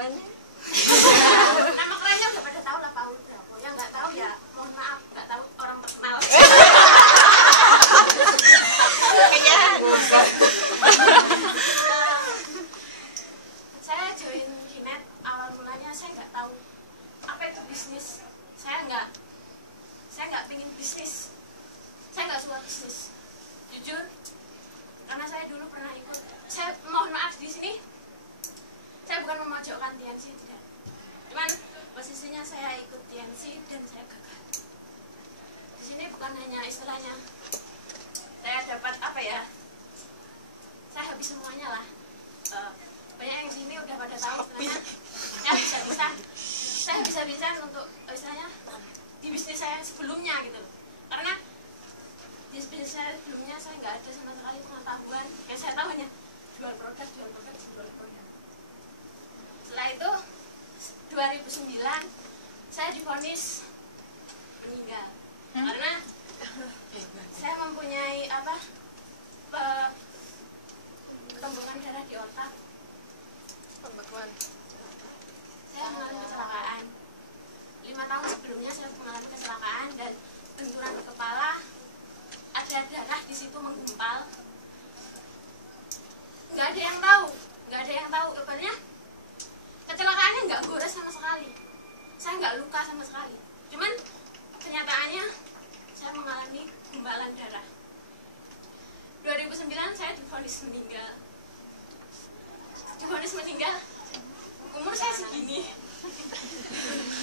kerennya? Nama kerennya udah pada tahu lah Paul Bravo. Yang nggak tahu ya mohon maaf, nggak tahu orang terkenal. Saya join Kinet awal mulanya saya nggak tahu apa itu bisnis. Saya nggak pingin bisnis. Saya nggak suka bisnis. Jujur, karena saya dulu pernah ikut. Saya mohon maaf di sini. Saya bukan memojokkan TNC, tidak. Cuman posisinya saya ikut TNC dan saya gagal. Di sini bukan hanya istilahnya saya dapat apa ya? Saya habis semuanya lah. Banyak yang di sini udah pada tahu istilahnya. Ya bisa-bisa. Saya bisa-bisa untuk istilahnya di bisnis saya sebelumnya gitu. Karena di bisnis saya sebelumnya saya nggak ada sama sekali pengetahuan. Kayak saya tahu hanya jual produk. Setelah itu 2009 saya divonis meninggal karena saya mempunyai pembekuan darah di otak. Pembekuan. Saya mengalami kecelakaan. 5 tahun sebelumnya saya mengalami kecelakaan dan benturan ke kepala. Ada darah di situ menggumpal. Nggak ada yang tahu. Ibaratnya kecelakaannya nggak gores sama sekali. Saya nggak luka sama sekali. Cuman kenyataannya saya mengalami gumpalan darah. 2009 saya divonis meninggal. Umur saya segini.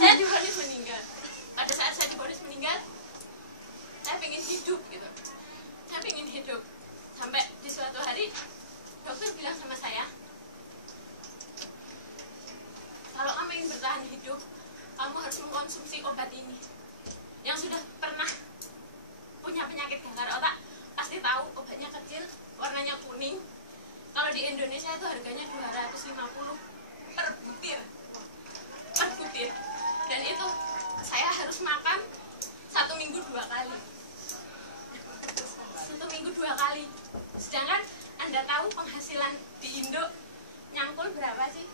Saya divonis meninggal. Pada saat saya divonis meninggal, saya pengen hidup gitu. Saya pengen hidup. Sampai di suatu hari dokter bilang sama saya, kalau kamu ingin bertahan hidup, kamu harus mengkonsumsi obat ini. Yang sudah pernah punya penyakit gagal otak pasti tahu obatnya kecil, warnanya kuning. Kalau di Indonesia itu harganya 250 per butir. Dan itu saya harus makan 1 minggu 2 kali. 1 minggu 2 kali. Sedangkan Anda tahu penghasilan di Indo nyangkul berapa sih?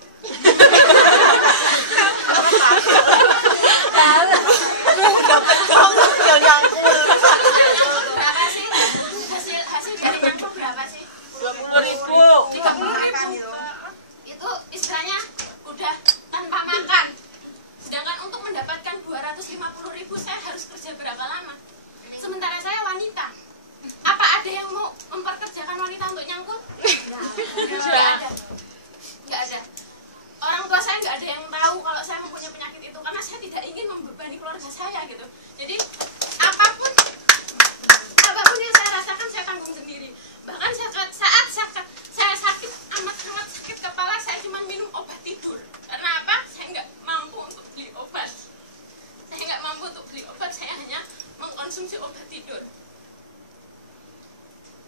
Berapa sih? Hasil dari nyangkul berapa sih? 20.000. 30.000. Itu istilahnya udah tanpa makan. Sedangkan untuk mendapatkan 250.000 saya harus kerja berapa lama? Sementara saya wanita. Apa ada yang mau memperkerjakan wanita untuk nyangkul? Nggak ada. Orang tua saya nggak ada yang tahu kalau saya mempunyai penyakit itu karena saya tidak ingin membebani keluarga saya gitu. Jadi apapun yang saya rasakan saya tanggung sendiri. Bahkan saat saya sakit amat sakit kepala, saya cuma minum obat tidur. Karena apa? Saya nggak mampu untuk beli obat. Saya hanya mengkonsumsi obat tidur.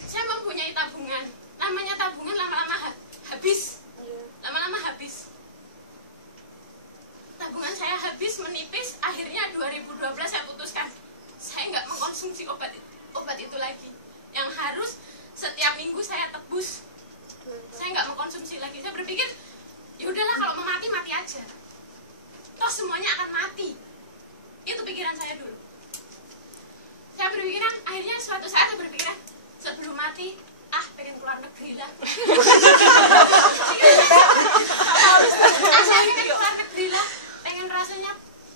Saya mempunyai tabungan. Namanya tabungan lama-lama habis. Tabungan saya habis, menipis. Akhirnya 2012 saya putuskan saya nggak mengkonsumsi obat itu lagi. Yang harus setiap minggu saya tebus. Saya nggak mengkonsumsi lagi. Saya berpikir, ya udahlah kalau mau mati aja. Toh semuanya akan mati. Itu pikiran saya dulu. Saya berpikiran, akhirnya suatu saat saya berpikiran, sebelum mati, pengen keluar negeri lah. Saya pengen keluar negeri lah.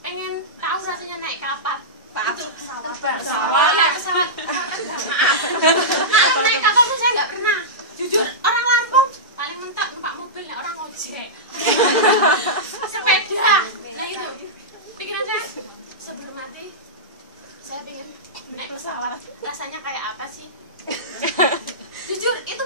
Pengen tahu rasanya naik kapal. Pesawat. Ya, pesawat. Maaf, naik kapal pun saya nggak pernah. Jujur, orang Lampung paling mentok numpak mobil, orang ojek. Sepeda. Nah itu, pikiran saya sebelum mati, saya pengen naik pesawat. Rasanya kayak apa sih? Jujur, itu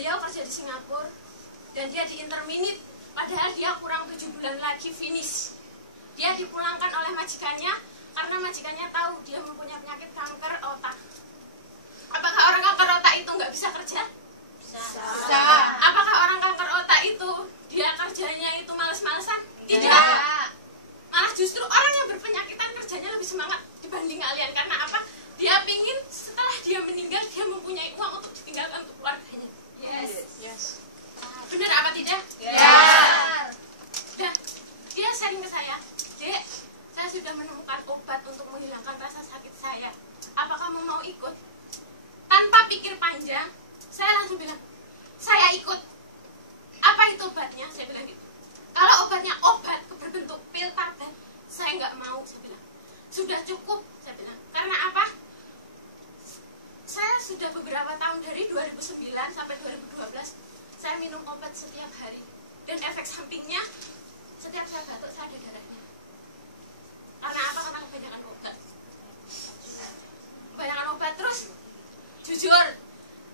beliau kerja di Singapura dan dia di interminute, padahal dia kurang 7 bulan lagi finish. Dia dipulangkan oleh majikannya karena majikannya tahu dia mempunyai penyakit kanker otak. Apakah orang kanker otak itu nggak bisa kerja? Bisa. Apakah orang kanker otak itu dia kerjanya itu males-malesan? Tidak. Malah justru orang yang berpenyakitan kerjanya lebih semangat dibanding kalian. Karena apa? Dia pingin setelah dia meninggal dia mempunyai uang untuk ditinggalkan untuk keluarganya. Yes. Benar apa tidak? Dan dia sharing ke saya, Dek, saya sudah menemukan obat untuk menghilangkan rasa sakit saya. Apa kamu mau ikut? Tanpa pikir panjang, saya langsung bilang, saya ikut. Apa itu obatnya? Saya bilang gitu. Kalau obatnya obat berbentuk pil tablet, saya nggak mau. Saya bilang, sudah cukup. Saya bilang, karena apa? Saya sudah beberapa tahun dari 2009 sampai 2012, saya minum obat setiap hari. Dan efek sampingnya, setiap saya batuk, saya ada darahnya. Karena apa? Karena kebanyakan obat. Kebanyakan obat. Terus, jujur,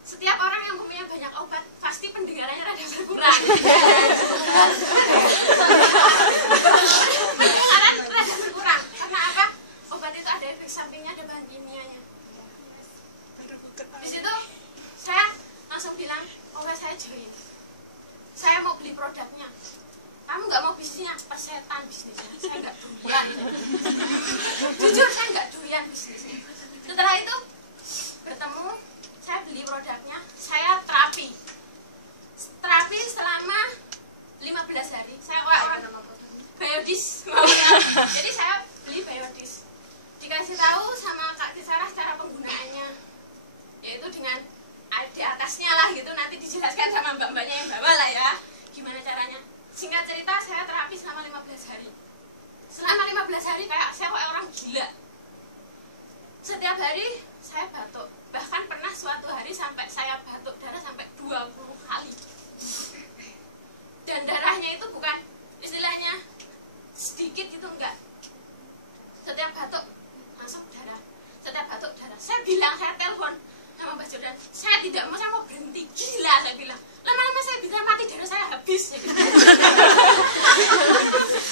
setiap orang yang punya banyak obat, pasti pendengarannya rada berkurang. Pendengaran rada berkurang. Karena apa? Obat itu ada efek sampingnya, ada bahan kimianya. Di situ, saya langsung bilang, oke saya join. Saya mau beli produknya. Kamu nggak mau bisnisnya? Persetan bisnisnya. Saya nggak doyan. Jujur, saya nggak doyan bisnisnya. Setelah itu, bertemu, saya beli produknya, saya terapi selama 15 hari. Saya orang biodis. Jadi saya beli biodis, dikasih tahu sama Kak Tisarah cara penggunaannya, yaitu dengan di atasnya lah gitu, nanti dijelaskan sama mbak-mbaknya yang bawa lah ya gimana caranya. Singkat cerita, saya terapi selama 15 hari. Selama 15 hari kayak saya kayak orang gila. Setiap hari saya batuk. Bahkan pernah suatu hari sampai saya batuk darah sampai 20 kali. Dan darahnya itu bukan istilahnya sedikit gitu, enggak. Setiap batuk masuk darah. Setiap batuk darah. Saya bilang, saya telepon sama Mbak Jordan, saya tidak mau, saya mau berhenti. Gila, saya bilang. Lama-lama saya bisa mati, darah saya habis.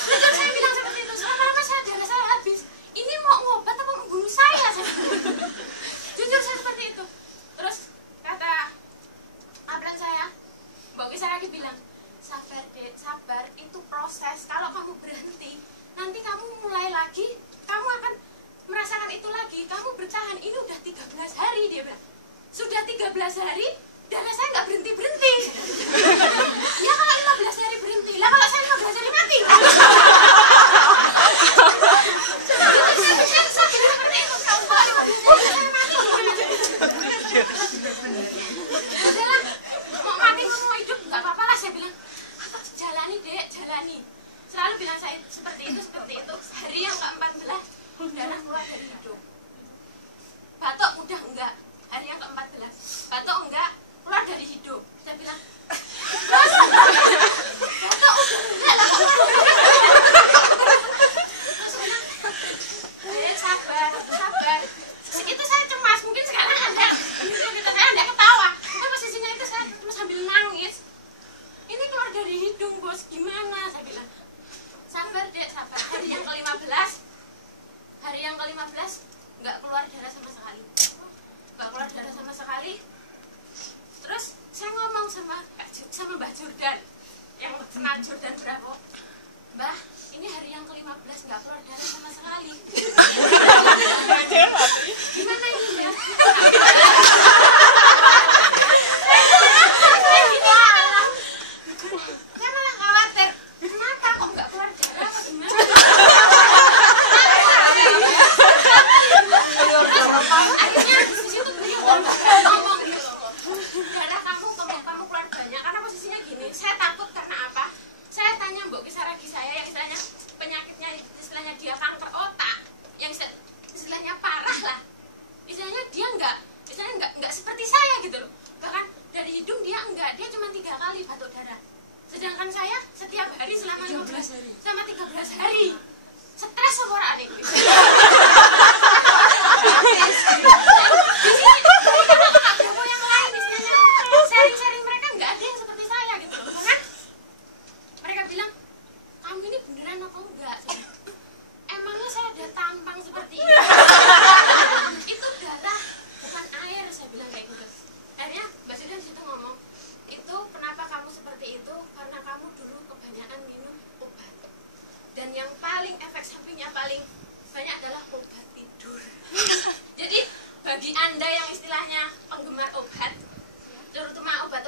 Jujur saya bilang seperti itu. Lama-lama darah saya habis. Ini mau ngobat atau membunuh saya? Jujur saya seperti itu. Terus kata abang saya, Mbak Kisah lagi bilang, sabar Dek, sabar, itu proses. Kalau kamu berhenti, nanti kamu mulai lagi, kamu akan merasakan itu lagi. Kamu bertahan, ini udah 13 hari, dia bilang. Sudah 13 hari, darah saya nggak berhenti-berhenti. Ya kalau 15 hari berhenti, lah kalau saya 15 hari mati. Mau mati mau hidup nggak apa-apa lah, saya bilang. Jalani Dek, jalani. Selalu bilang saya seperti itu. Hari yang ke-14 darah keluar dari hidung. Batuk udah enggak. Hari yang ke-14 batuk enggak, keluar dari hidung. Saya bilang, batuk udah enggak lah, keluar dari hidung. Terus bilang, sabar. Itu saya cemas, mungkin sekarang Anda ketawa. Mungkin posisinya itu saya cuma sambil nangis. Ini keluar dari hidung, bos, gimana? Saya bilang, sabar Dek, sabar. Hari yang ke-15 nggak keluar darah sama sekali. Terus saya ngomong sama Mbak Jordan, yang kenal Jordan berapa, Mbah, ini hari yang ke-15 nggak keluar darah sama sekali. Gimana ini Mbak? Saya malah khawatir, kenapa kok nggak keluar darah apa gimana? Akhirnya di situ beliau ngomong gitu, darah kamu keluar banyak karena posisinya gini. Saya takut karena apa? Saya tanya Mbok Kisaragi saya yang istilahnya penyakitnya istilahnya dia kanker otak, yang istilahnya parah lah. Istilahnya dia nggak seperti saya gitu loh. Bahkan dari hidung dia cuma 3 kali batuk darah. Sedangkan saya setiap hari selama 13 hari. Stres sama orang aneh. Di sini yang lain istilahnya sharing mereka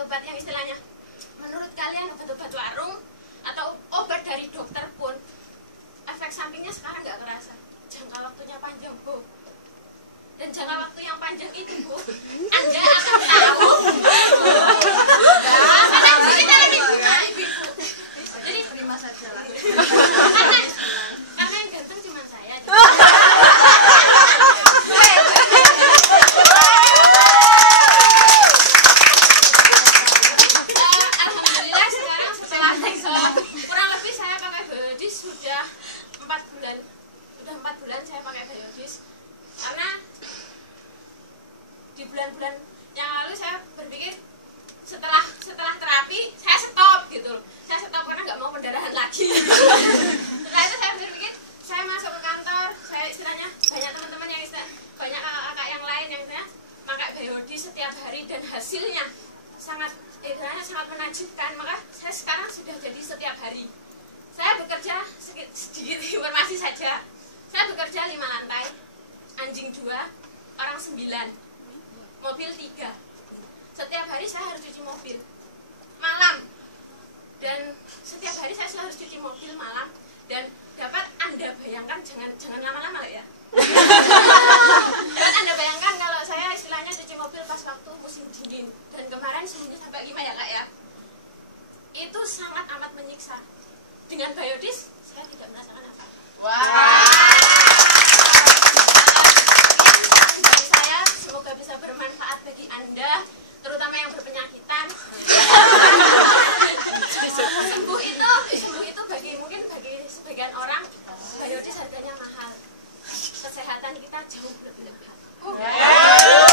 obat-obat yang istilahnya menurut kalian obat-obat warung atau obat dari dokter pun efek sampingnya sekarang nggak kerasa, jangka waktunya panjang Bu. Dan jangka waktu yang panjang itu Bu, Anda akan tahu karena di sini ada ibu-ibu. Jadi terima saja lah. karena yang ganteng cuma saya. Alhamdulillah sekarang setelah kurang lebih saya pakai biodis sudah 4 bulan. Sudah 4 bulan saya pakai biodis. Karena di bulan-bulan yang lalu saya berpikir setelah terapi saya stop gitu loh. Saya stop karena nggak mau pendarahan lagi. Setelah itu saya berpikir saya masuk ke kantor, saya istilahnya banyak teman-teman yang banyak kakak yang lain yang istilahnya pakai biodis setiap hari dan hasilnya sangat menakjubkan. Maka saya sekarang sudah jadi setiap hari. Saya bekerja sedikit informasi saja. Saya bekerja 5 lantai, anjing 2, orang 9, mobil 3. Setiap hari saya harus cuci mobil malam, dan setiap hari saya harus cuci mobil malam. Dan dapat Anda bayangkan, jangan lama-lama ya. Dapat Anda bayangkan kalau saya istilahnya cuci mobil pas waktu musim dingin, dan kemarin suhunya sampai 5 ya Kak ya. Itu sangat amat menyiksa. Dengan biodis saya tidak merasakan apa. Dari saya semoga bisa bermanfaat bagi Anda, terutama yang berpenyakitan. Sembuh itu mungkin bagi sebagian orang biodis harganya mahal. Kesehatan kita jauh lebih mahal.